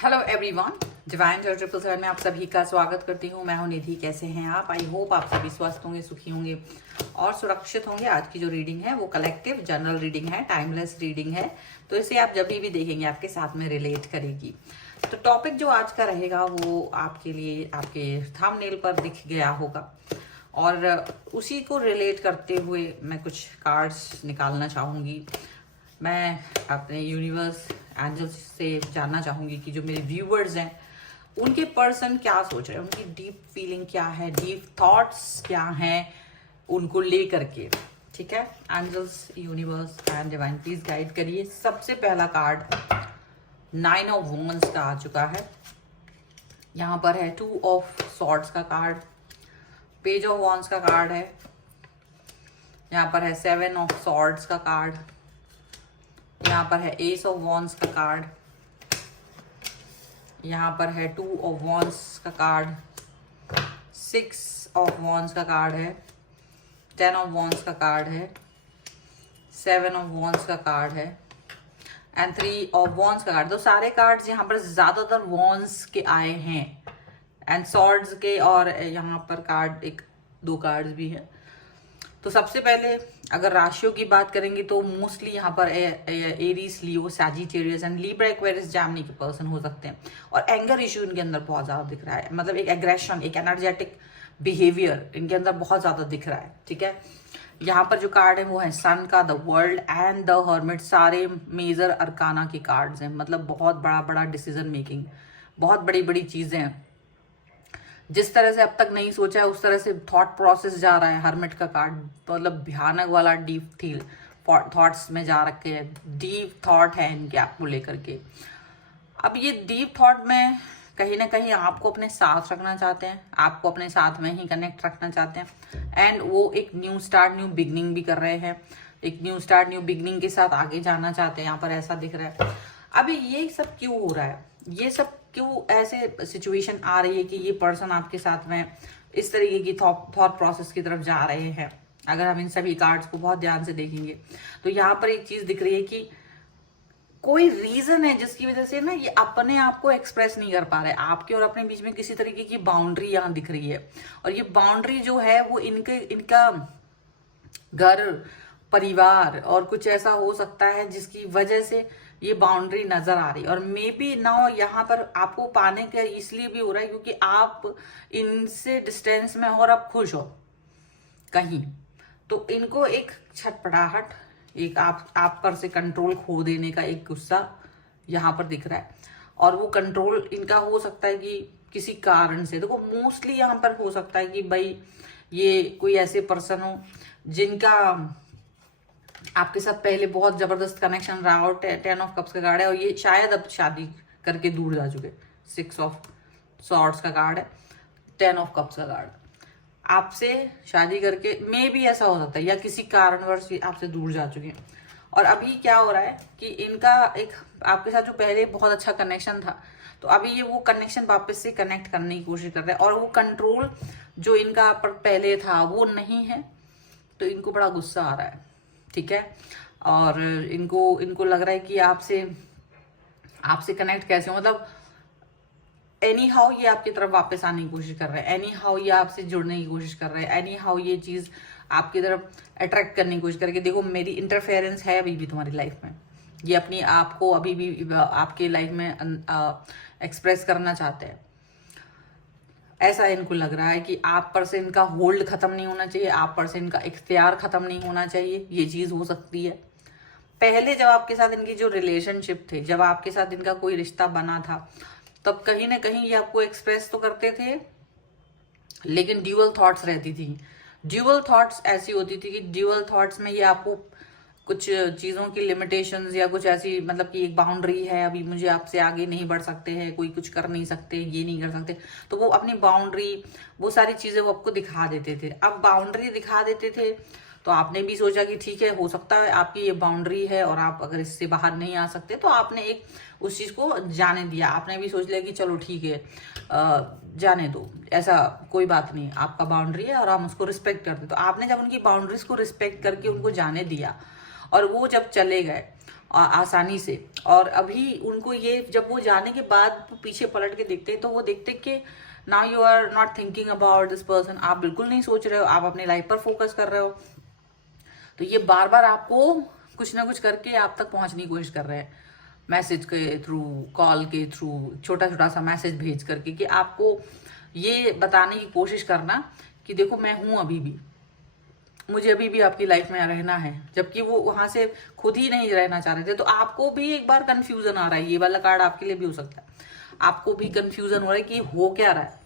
Hello everyone, divine Joy 777 में आप सभी का स्वागत करती हूँ। मैं हूँ निधि। कैसे हैं आप? आई होप आप सभी स्वस्थ होंगे, सुखी होंगे और सुरक्षित होंगे। आज की जो रीडिंग है वो कलेक्टिव जनरल रीडिंग है, टाइमलेस रीडिंग है, तो इसे आप जब भी देखेंगे आपके साथ में रिलेट करेगी। तो टॉपिक जो आज का रहेगा वो आपके लिए आपके थंबनेल पर दिख गया होगा और उसी को रिलेट करते हुए मैं कुछ कार्ड्स निकालना चाहूँगी। मैं अपने यूनिवर्स एंजल्स से जानना चाहूँगी कि जो मेरे व्यूवर्स हैं उनके पर्सन क्या सोच रहे हैं, उनकी डीप फीलिंग क्या है, डीप थॉट्स क्या हैं उनको लेकर के। ठीक है, angels, universe and divine please guide करिए। सबसे पहला कार्ड 9 ऑफ वॉन्ड्स का आ चुका है। यहाँ पर है 2 ऑफ सॉर्ड्स का कार्ड, पेज ऑफ वॉन्ड्स का कार्ड है, यहाँ पर है 7 ऑफ सॉर्ड्स का कार्ड, यहाँ पर है एस ऑफ वॉन्ड्स का कार्ड, यहाँ पर है 2 ऑफ वॉन्ड्स का कार्ड, 6 ऑफ वॉन्ड्स का कार्ड है, 10 ऑफ वॉन्ड्स का कार्ड है, 7 ऑफ वॉन्ड्स का कार्ड है एंड 3 ऑफ वॉन्ड्स का कार्ड। तो सारे कार्ड्स यहाँ पर ज्यादातर वॉन्ड्स के आए हैं एंड सॉर्ड्स के, और यहाँ पर कार्ड एक दो कार्ड्स भी हैं। तो सबसे पहले अगर राशियों की बात करेंगे तो मोस्टली यहाँ पर Aries, Leo, Sagittarius and Libra, Aquarius, Jaimini के पर्सन हो सकते हैं। और एंगर इशू इनके अंदर बहुत ज्यादा दिख रहा है, मतलब एक एग्रेशन, एक एनर्जेटिक बिहेवियर इनके अंदर बहुत ज्यादा दिख रहा है। ठीक है, यहाँ पर जो कार्ड है वो है सन का, the world and the hermit. सारे मेजर अरकाना के कार्ड्स हैं, मतलब बहुत बड़ा बड़ा डिसीजन मेकिंग, बहुत बड़ी बड़ी चीजें हैं। जिस तरह से अब तक नहीं सोचा है उस तरह से थॉट प्रोसेस जा रहा है। हर्मिट का कार्ड मतलब भयानक वाला डीप थील थॉट्स में जा रखे हैं, डीप थॉट है इनके आपको लेकर के। अब ये डीप थॉट में कहीं ना कहीं आपको अपने साथ रखना चाहते हैं, आपको अपने साथ में ही कनेक्ट रखना चाहते हैं एंड वो एक न्यू स्टार्ट, न्यू बिगनिंग भी कर रहे हैं। एक न्यू स्टार्ट, न्यू बिगनिंग के साथ आगे जाना चाहते हैं, यहाँ पर ऐसा दिख रहा है। अभी ये सब क्यों हो रहा है, ये सब क्यों ऐसे सिचुएशन आ रही है कि ये पर्सन आपके साथ में इस तरीके की थॉट प्रोसेस की तरफ जा रहे हैं? अगर हम इन सभी कार्ड्स को बहुत ध्यान से देखेंगे तो यहाँ पर एक चीज दिख रही है कि कोई रीजन है जिसकी वजह से ना ये अपने आप को एक्सप्रेस नहीं कर पा रहे। आपके और अपने बीच में किसी तरीके की बाउंड्री यहाँ दिख रही है, और ये बाउंड्री जो है वो इनका घर, परिवार और कुछ ऐसा हो सकता है जिसकी वजह से ये बाउंड्री नजर आ रही है। और मे बी नाउ यहाँ पर आपको पाने का इसलिए भी हो रहा है क्योंकि आप इनसे डिस्टेंस में हो और आप खुश हो कहीं, तो इनको एक छटपटाहट, एक आप पर से कंट्रोल खो देने का एक गुस्सा यहाँ पर दिख रहा है। और वो कंट्रोल इनका हो सकता है कि किसी कारण से, देखो मोस्टली यहाँ पर हो सकता है कि भाई ये कोई ऐसे पर्सन हो जिनका आपके साथ पहले बहुत जबरदस्त कनेक्शन रहा हो। 10 ऑफ कप्स का कार्ड है और ये शायद अब शादी करके दूर जा चुके। 6 ऑफ सॉर्ड्स का कार्ड है, 10 ऑफ कप्स का कार्ड, आपसे शादी करके मे भी ऐसा हो सकता है या किसी कारणवश आपसे दूर जा चुके हैं। और अभी क्या हो रहा है कि इनका एक आपके साथ जो पहले बहुत अच्छा कनेक्शन था, तो अभी ये वो कनेक्शन वापस से कनेक्ट करने की कोशिश कर रहे हैं और वो कंट्रोल जो इनका पर पहले था वो नहीं है, तो इनको बड़ा गुस्सा आ रहा है। ठीक है, और इनको लग रहा है कि आपसे कनेक्ट कैसे हो, मतलब एनी हाउ ये आपकी तरफ वापस आने की कोशिश कर रहे हैं, एनी हाउ ये आपसे जुड़ने की कोशिश कर रहे हैं, एनी हाउ ये चीज आपकी तरफ अट्रैक्ट करने की कोशिश करके। देखो मेरी इंटरफेरेंस है अभी भी तुम्हारी लाइफ में, ये अपनी आप को अभी भी आपके लाइफ में एक्सप्रेस करना चाहते हैं। ऐसा इनको लग रहा है कि आप पर से इनका होल्ड खत्म नहीं होना चाहिए, आप पर से इनका इख्तियार खत्म नहीं होना चाहिए। ये चीज हो सकती है। पहले जब आपके साथ इनकी जो रिलेशनशिप थे, जब आपके साथ इनका कोई रिश्ता बना था, तब कहीं ना कहीं ये आपको एक्सप्रेस तो करते थे लेकिन ड्यूअल थॉट्स रहती थी। ड्यूअल थॉट्स ऐसी होती थी कि ड्यूअल थॉट्स में ये आपको कुछ चीज़ों की लिमिटेशंस या कुछ ऐसी, मतलब कि एक बाउंड्री है, अभी मुझे आपसे आगे नहीं बढ़ सकते हैं, कोई कुछ कर नहीं सकते, ये नहीं कर सकते, तो वो अपनी बाउंड्री, वो सारी चीज़ें वो आपको दिखा देते थे। अब बाउंड्री दिखा देते थे तो आपने भी सोचा कि ठीक है, हो सकता है आपकी ये बाउंड्री है और आप अगर इससे बाहर नहीं आ सकते, तो आपने एक उस चीज़ को जाने दिया। आपने भी सोच लिया कि चलो ठीक है, जाने दो, ऐसा कोई बात नहीं, आपका बाउंड्री है और हम उसको रिस्पेक्ट करते। तो आपने जब उनकी बाउंड्रीज को रिस्पेक्ट करके उनको जाने दिया और वो जब चले गए आसानी से, और अभी उनको ये जब वो जाने के बाद पीछे पलट के देखते हैं तो वो देखते कि now you are not thinking about this person, आप बिल्कुल नहीं सोच रहे हो, आप अपनी लाइफ पर फोकस कर रहे हो। तो ये बार बार आपको कुछ ना कुछ करके आप तक पहुंचने की कोशिश कर रहे हैं, मैसेज के थ्रू, कॉल के थ्रू, छोटा छोटा सा मैसेज भेज करके, कि आपको ये बताने की कोशिश करना कि देखो मैं हूं अभी भी, मुझे अभी भी आपकी लाइफ में रहना है, जबकि वो वहां से खुद ही नहीं रहना चाह रहे थे। तो आपको भी एक बार कंफ्यूजन आ रहा है, ये वाला कार्ड आपके लिए भी हो सकता है, आपको भी कंफ्यूजन हो रहा है कि हो क्या रहा है,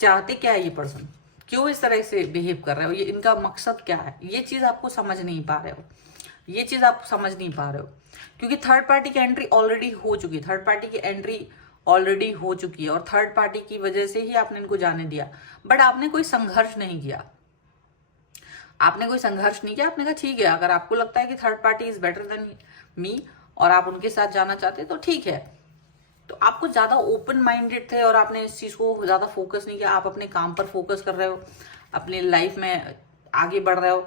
चाहते क्या है ये पर्सन, क्यों इस तरह से बिहेव कर रहे हो, ये इनका मकसद क्या है, ये चीज आपको समझ नहीं पा रहे हो, ये चीज आप समझ नहीं पा रहे हो, क्योंकि थर्ड पार्टी की एंट्री ऑलरेडी हो चुकी है, थर्ड पार्टी की एंट्री ऑलरेडी हो चुकी है, और थर्ड पार्टी की वजह से ही आपने इनको जाने दिया। बट आपने कोई संघर्ष नहीं किया, आपने कोई संघर्ष नहीं किया, आपने कहा ठीक है, अगर आपको लगता है कि third party is better than me और आप उनके साथ जाना चाहते हैं तो ठीक है। तो आप कुछ ज्यादा ओपन माइंडेड थे और आपने इस चीज को ज्यादा फोकस नहीं किया, आप अपने काम पर फोकस कर रहे हो, अपनी लाइफ में आगे बढ़ रहे हो,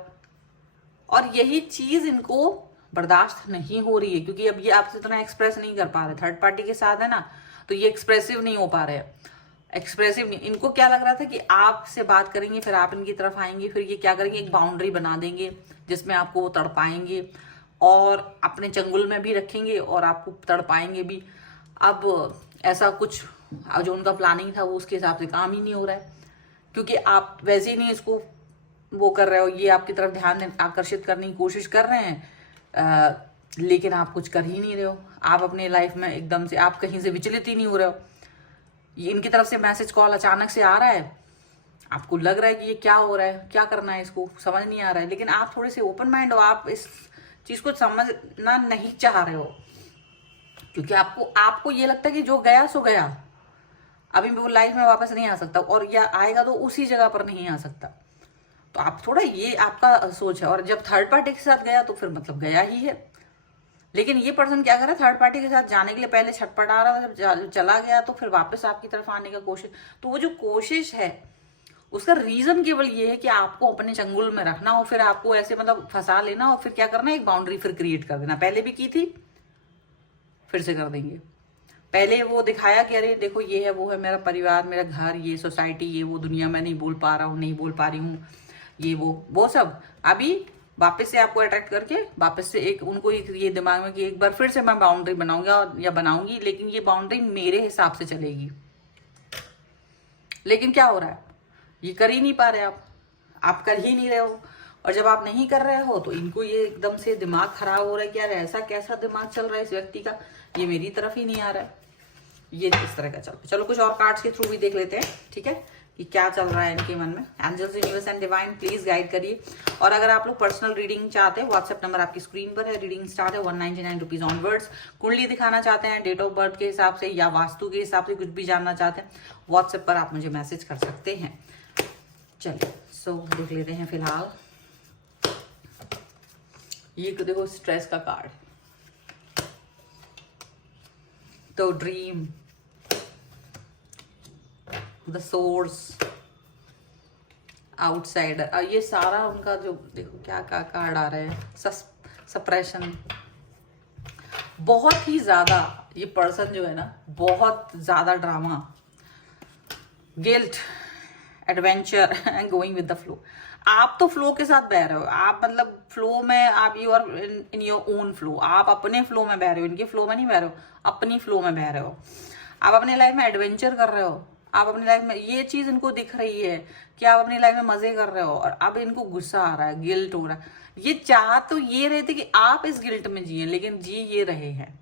और यही चीज इनको बर्दाश्त नहीं हो रही है, क्योंकि अब ये आपसे इतना एक्सप्रेस नहीं कर पा रहे, थर्ड पार्टी के साथ है ना, तो ये एक्सप्रेसिव नहीं हो पा रहे, एक्सप्रेसिव नहीं। इनको क्या लग रहा था कि आपसे बात करेंगे, फिर आप इनकी तरफ आएंगे, फिर ये क्या करेंगे, एक बाउंड्री बना देंगे जिसमें आपको वो तड़पाएंगे और अपने चंगुल में भी रखेंगे और आपको तड़पाएंगे भी। अब ऐसा कुछ जो उनका प्लानिंग था वो उसके हिसाब से काम ही नहीं हो रहा है, क्योंकि आप वैसे ही नहीं इसको वो कर रहे हो, ये आपकी तरफ ध्यान आकर्षित करने की कोशिश कर रहे हैं, लेकिन आप कुछ कर ही नहीं रहे हो, आप अपने लाइफ में एकदम से आप कहीं से विचलित ही नहीं हो रहे हो। ये इनकी तरफ से मैसेज कॉल अचानक से आ रहा है, आपको लग रहा है कि ये क्या हो रहा है, क्या करना है, इसको समझ नहीं आ रहा है, लेकिन आप थोड़े से ओपन माइंड हो, आप इस चीज को समझना नहीं चाह रहे हो, क्योंकि आपको ये लगता है कि जो गया सो गया, अभी वो लाइफ में वापस नहीं आ सकता, और या आएगा तो उसी जगह पर नहीं आ सकता। तो आप थोड़ा, ये आपका सोच है, और जब थर्ड पार्टी के साथ गया तो फिर मतलब गया ही है। लेकिन ये पर्सन क्या कर रहा है, थर्ड पार्टी के साथ जाने के लिए पहले छटपटा रहा है, जब चला गया तो फिर वापस आपकी तरफ आने का कोशिश। तो वो जो कोशिश है उसका रीजन केवल ये है कि आपको अपने चंगुल में रखना हो, फिर आपको ऐसे मतलब फंसा लेना, और फिर क्या करना, एक बाउंड्री फिर क्रिएट कर देना। पहले भी की थी, फिर से कर देंगे। पहले वो दिखाया कि अरे देखो ये है, वो है, मेरा परिवार, मेरा घर, ये सोसाइटी, ये वो दुनिया, मैं नहीं बोल पा रहा हूँ, नहीं बोल पा रही हूँ, ये वो सब। अभी वापस से आपको अट्रैक्ट करके वापस से एक उनको ये दिमाग में कि एक बार फिर से मैं बाउंड्री बनाऊंगा या बनाऊंगी, लेकिन ये बाउंड्री मेरे हिसाब से चलेगी। लेकिन क्या हो रहा है, ये कर ही नहीं पा रहे आप कर ही नहीं रहे हो। और जब आप नहीं कर रहे हो तो इनको ये एकदम से दिमाग खराब हो रहा है कि यार ऐसा कैसा दिमाग चल रहा है इस व्यक्ति का, ये मेरी तरफ ही नहीं आ रहा है, ये इस तरह का चल रहा है। चलो कुछ और कार्ड्स के थ्रू भी देख लेते हैं, ठीक है, कि क्या चल रहा है इनके मन में। Angels, universe and divine please guide करिए। और अगर आप लोग पर्सनल रीडिंग चाहते हैं, व्हाट्सएप नंबर आपकी स्क्रीन पर है, रीडिंग स्टार्ट है 199 रुपीज ऑनवर्ड्स। कुंडली दिखाना चाहते हैं डेट ऑफ बर्थ के हिसाब से या वास्तु के हिसाब से, कुछ भी जानना चाहते हैं, व्हाट्सएप पर आप मुझे मैसेज कर सकते हैं। चलिए सो देख लेते हैं फिलहाल। ये देखो स्ट्रेस का कार्ड, तो ड्रीम, द सोर्स, आउटसाइडर, ये सारा उनका जो देखो क्या कार्ड आ रहे हैं, सप्रेशन, बहुत ही ज्यादा ये पर्सन जो है ना, बहुत ज्यादा drama, guilt, adventure and going with the flow. आप तो फ्लो के साथ बह रहे हो, आप मतलब फ्लो में, आप you are in your own flow, आप अपने फ्लो में बह रहे हो, इनके फ्लो में नहीं बह रहे हो, अपनी फ्लो में बह रहे हो। आप अपने लाइफ में एडवेंचर कर रहे हो, आप अपनी लाइफ में, ये चीज इनको दिख रही है कि आप अपनी लाइफ में मजे कर रहे हो, और अब इनको गुस्सा आ रहा है, गिल्ट हो रहा है। ये चाह तो ये रहे थे कि आप इस गिल्ट में जिए, लेकिन जी ये रहे हैं,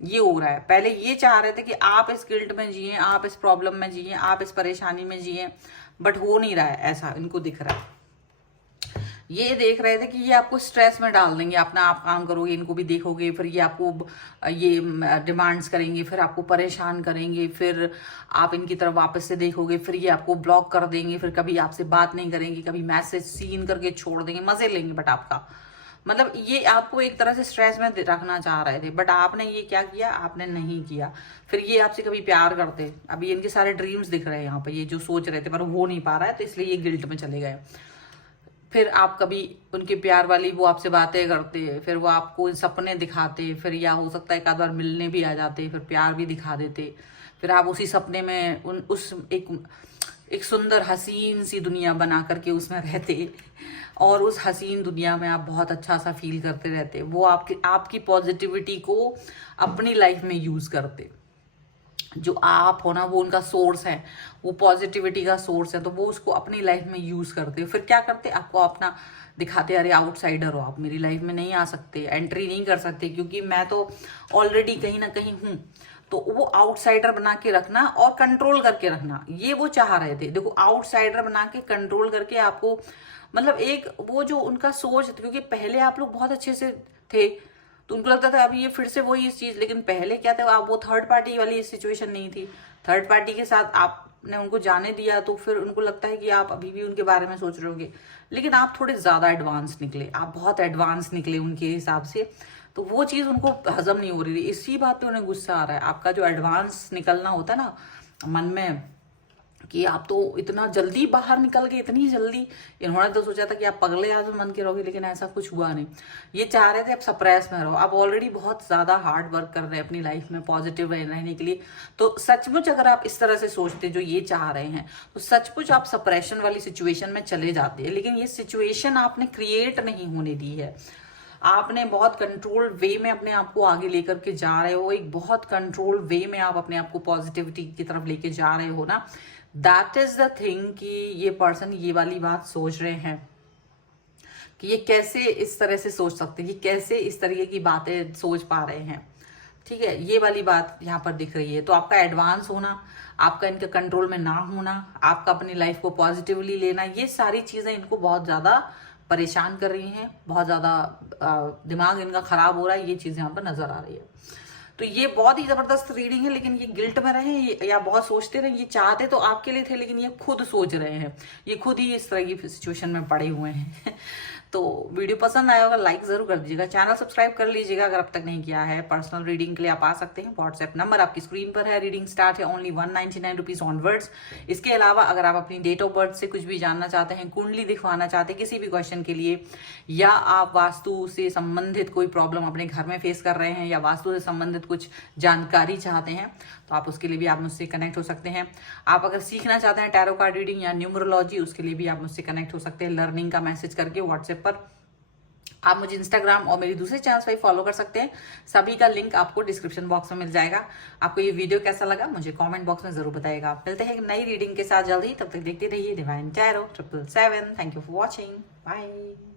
ये हो रहा है। पहले ये चाह रहे थे कि आप इस गिल्ट में जिए, आप इस प्रॉब्लम में जिए, आप इस परेशानी में जिए, बट हो नहीं रहा है, ऐसा इनको दिख रहा है। ये देख रहे थे कि ये आपको स्ट्रेस में डाल देंगे, अपना आप काम करोगे, इनको भी देखोगे, फिर ये आपको ये डिमांड्स करेंगे, फिर आपको परेशान करेंगे, फिर आप इनकी तरफ वापस से देखोगे, फिर ये आपको ब्लॉक कर देंगे, फिर कभी आपसे बात नहीं करेंगे, कभी मैसेज सीन करके छोड़ देंगे, मजे लेंगे, बट आपका मतलब ये आपको एक तरह से स्ट्रेस में रखना चाह रहे थे, बट आपने ये क्या किया, आपने नहीं किया। फिर ये आपसे कभी प्यार करते, अभी इनके सारे ड्रीम्स दिख रहे हैं यहाँ पे, ये जो सोच रहे थे पर हो नहीं पा रहा है, तो इसलिए ये गिल्ट में चले गए। फिर आप कभी उनके प्यार वाली वो आपसे बातें करते, फिर वो आपको सपने दिखाते, फिर या हो सकता है एक आध बार मिलने भी आ जाते, फिर प्यार भी दिखा देते, फिर आप उसी सपने में उस एक सुंदर हसीन सी दुनिया बना करके उसमें रहते, और उस हसीन दुनिया में आप बहुत अच्छा सा फील करते रहते। वो आपकी पॉजिटिविटी को अपनी लाइफ में यूज करते। जो आप हो ना, वो उनका सोर्स है, वो पॉजिटिविटी का सोर्स है, तो वो उसको अपनी लाइफ में यूज करते। फिर क्या करते, आपको अपना दिखाते, अरे आउटसाइडर हो आप, मेरी लाइफ में नहीं आ सकते, एंट्री नहीं कर सकते, क्योंकि मैं तो ऑलरेडी कहीं ना कहीं हूं। तो वो आउटसाइडर बना के रखना और कंट्रोल करके रखना, ये वो चाह रहे थे। देखो, आउटसाइडर बना के कंट्रोल करके आपको, मतलब एक वो जो उनका सोच, क्योंकि पहले आप लोग बहुत अच्छे से थे, तो उनको लगता था अभी ये फिर से वही इस चीज। लेकिन पहले क्या था, आप वो थर्ड पार्टी वाली सिचुएशन नहीं थी, थर्ड पार्टी के साथ आपने उनको जाने दिया, तो फिर उनको लगता है कि आप अभी भी उनके बारे में सोच रहे होंगे। लेकिन आप थोड़े ज्यादा एडवांस निकले, आप बहुत एडवांस निकले उनके हिसाब से, तो वो चीज उनको हजम नहीं हो रही थी। इसी बात पे उन्हें गुस्सा आ रहा है। आपका जो एडवांस निकलना होता है ना मन में, कि आप तो इतना जल्दी बाहर निकल गए, इतनी जल्दी। इन्होंने तो सोचा था कि आप पगले आदमी बन के रहोगे, लेकिन ऐसा कुछ हुआ नहीं। ये चाह रहे थे आप सप्रेस में रहो। आप ऑलरेडी बहुत ज्यादा हार्ड वर्क कर रहे हैं अपनी लाइफ में पॉजिटिव रहने के लिए। तो सचमुच अगर आप इस तरह से सोचते जो ये चाह रहे हैं, तो सचमुच आप सप्रेशन वाली सिचुएशन में चले जाते हैं। लेकिन ये सिचुएशन आपने क्रिएट नहीं होने दी है। आपने बहुत कंट्रोल वे में अपने आप को आगे लेकर के जा रहे हो, एक बहुत कंट्रोल वे में आप अपने आप को पॉजिटिविटी की तरफ लेके जा रहे हो ना। दैट इज द थिंग कि ये पर्सन ये वाली बात सोच रहे हैं कि ये कैसे इस तरह से सोच सकते हैं, ये कैसे इस तरीके की बातें सोच पा रहे हैं। ठीक है, ये वाली बात यहाँ पर दिख रही है। तो आपका एडवांस होना, आपका इनके कंट्रोल में ना होना, आपका अपनी लाइफ को पॉजिटिवली लेना, ये सारी चीजें इनको बहुत ज्यादा परेशान कर रही हैं, बहुत ज्यादा दिमाग इनका खराब हो रहा है, ये चीज यहाँ पर नजर आ रही है। तो ये बहुत ही जबरदस्त रीडिंग है। लेकिन ये गिल्ट में रहे या बहुत सोचते रहे, ये चाहते तो आपके लिए थे, लेकिन ये खुद सोच रहे हैं, ये खुद ही इस तरह की सिचुएशन में पड़े हुए हैं। तो वीडियो पसंद आया होगा, लाइक जरूर कर दीजिएगा, चैनल सब्सक्राइब कर लीजिएगा अगर अब तक नहीं किया है। पर्सनल रीडिंग के लिए आप आ सकते हैं, व्हाट्सएप नंबर आपकी स्क्रीन पर है। रीडिंग स्टार्ट है ओनली 199 रुपीज ऑनवर्ड्स। इसके अलावा अगर आप अपनी डेट ऑफ बर्थ से कुछ भी जानना चाहते हैं, कुंडली दिखवाना चाहते हैं किसी भी क्वेश्चन के लिए, या आप वास्तु से संबंधित कोई प्रॉब्लम अपने घर में फेस कर रहे हैं, या वास्तु से संबंधित कुछ जानकारी चाहते हैं, तो आप उसके लिए भी आप मुझसे कनेक्ट हो सकते हैं। आप अगर सीखना चाहते हैं टैरो कार्ड रीडिंग या न्यूमरोलॉजी, उसके लिए भी आप मुझसे कनेक्ट हो सकते हैं लर्निंग का मैसेज करके व्हाट्सएप पर। आप मुझे इंस्टाग्राम और मेरी दूसरे चैनल्स पर फॉलो कर सकते हैं, सभी का लिंक आपको डिस्क्रिप्शन बॉक्स में मिल जाएगा। आपको ये वीडियो कैसा लगा मुझे कमेंट बॉक्स में जरूर बताइएगा। मिलते हैं एक नई रीडिंग के साथ जल्दी, तब तक देखते रहिए divine tarot 777। Thank you for watching, bye.